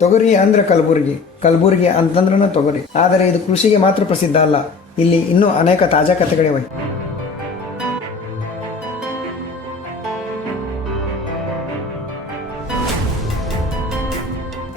ತೊಗರಿ ಅಂದ್ರೆ ಕಲಬುರಗಿ, ಕಲಬುರಗಿ ಅಂತಂದ್ರನ ತೊಗರಿ. ಆದರೆ ಇದು ಕೃಷಿಗೆ ಮಾತ್ರ ಪ್ರಸಿದ್ಧ ಅಲ್ಲ, ಇಲ್ಲಿ ಇನ್ನೂ ಅನೇಕ ತಾಜಾ ಕಥೆಗಳಿವೆ.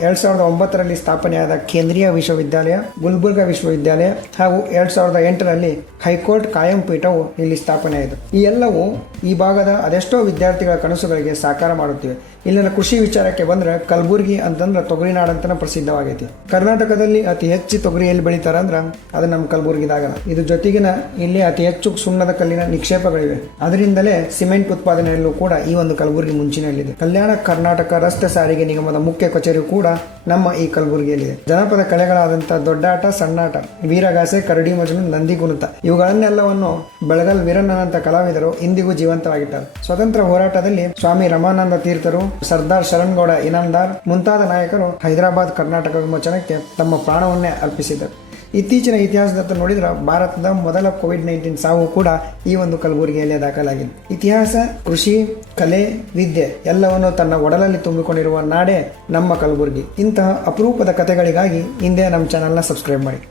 2009ರಲ್ಲಿ ಸ್ಥಾಪನೆಯಾದ ಕೇಂದ್ರೀಯ ವಿಶ್ವವಿದ್ಯಾಲಯ, ಗುಲ್ಬರ್ಗಾ ವಿಶ್ವವಿದ್ಯಾಲಯ ಹಾಗೂ 2008ರಲ್ಲಿ ಹೈಕೋರ್ಟ್ ಕಾಯಂ ಪೀಠವು ಇಲ್ಲಿ ಸ್ಥಾಪನೆಯಾಯಿತು. ಈ ಎಲ್ಲವೂ ಈ ಭಾಗದ ಅದೆಷ್ಟೋ ವಿದ್ಯಾರ್ಥಿಗಳ ಕನಸುಗಳಿಗೆ ಸಾಕಾರ ಮಾಡುತ್ತಿವೆ. ಇಲ್ಲಿನ ಕೃಷಿ ವಿಚಾರಕ್ಕೆ ಬಂದ್ರೆ ಕಲಬುರಗಿ ಅಂತಂದ್ರೆ ತೊಗರಿನಾಡು ಅಂತಾನೆ ಪ್ರಸಿದ್ಧವಾಗೈತಿ. ಕರ್ನಾಟಕದಲ್ಲಿ ಅತಿ ಹೆಚ್ಚು ತೊಗರಿ ಎಲ್ಲಿ ಬೆಳಿತಾರ ಅಂದ್ರ ಅದು ನಮ್ಮ ಕಲಬುರಗಿದಾಗ. ಇದು ಜೊತೆಗಿನ ಇಲ್ಲಿ ಅತಿ ಹೆಚ್ಚು ಸುಣ್ಣದ ಕಲ್ಲಿನ ನಿಕ್ಷೇಪಗಳಿವೆ. ಅದರಿಂದಲೇ ಸಿಮೆಂಟ್ ಉತ್ಪಾದನೆಯಲ್ಲೂ ಕೂಡ ಈ ಒಂದು ಕಲಬುರಗಿ ಮುಂಚಿನಲ್ಲಿದೆ. ಕಲ್ಯಾಣ ಕರ್ನಾಟಕ ರಸ್ತೆ ಸಾರಿಗೆ ನಿಗಮದ ಮುಖ್ಯ ಕಚೇರಿ ಕೂಡ ನಮ್ಮ ಈ ಕಲಬುರಗಿಯಲ್ಲಿದೆ. ಜನಪದ ಕಲೆಗಳಾದಂತಹ ದೊಡ್ಡಾಟ, ಸಣ್ಣಾಟ, ವೀರಗಾಸೆ, ಕರಡಿ ಮಜಲು, ನಂದಿ ಕುಣಿತ ಇವುಗಳನ್ನೆಲ್ಲವನ್ನು ಬೆಳಗಲ್ ವೀರಣ್ಣನಂತ ಕಲಾವಿದರು ಇಂದಿಗೂ ಜೀವಂತವಾಗಿದ್ದಾರೆ. ಸ್ವತಂತ್ರ ಹೋರಾಟದಲ್ಲಿ ಸ್ವಾಮಿ ರಮಾನಂದ ತೀರ್ಥರು, ಸರ್ದಾರ್ ಶರಣ್ಗೌಡ ಇನಾಮದಾರ್ ಮುಂತಾದ ನಾಯಕರು ಹೈದರಾಬಾದ್ ಕರ್ನಾಟಕ ವಿಮೋಚನಕ್ಕೆ ತಮ್ಮ ಪ್ರಾಣವನ್ನೇ ಅರ್ಪಿಸಿದರು. ಇತ್ತೀಚಿನ ಇತಿಹಾಸದತ್ತ ನೋಡಿದ್ರೆ ಭಾರತದ ಮೊದಲ ಕೋವಿಡ್-19 ಸಾವು ಕೂಡ ಈ ಒಂದು ಕಲಬುರಗಿಯಲ್ಲೇ ದಾಖಲಾಗಿದೆ. ಇತಿಹಾಸ, ಕೃಷಿ, ಕಲೆ, ವಿದ್ಯೆ ಎಲ್ಲವನ್ನು ತನ್ನ ಒಡಲಲ್ಲಿ ತುಂಬಿಕೊಂಡಿರುವ ನಾಡೇ ನಮ್ಮ ಕಲಬುರಗಿ. ಇಂತಹ ಅಪರೂಪದ ಕಥೆಗಳಿಗಾಗಿ ಹಿಂದೆ ನಮ್ಮ ಚಾನೆಲ್ನ ಸಬ್ಸ್ಕ್ರೈಬ್ ಮಾಡಿ.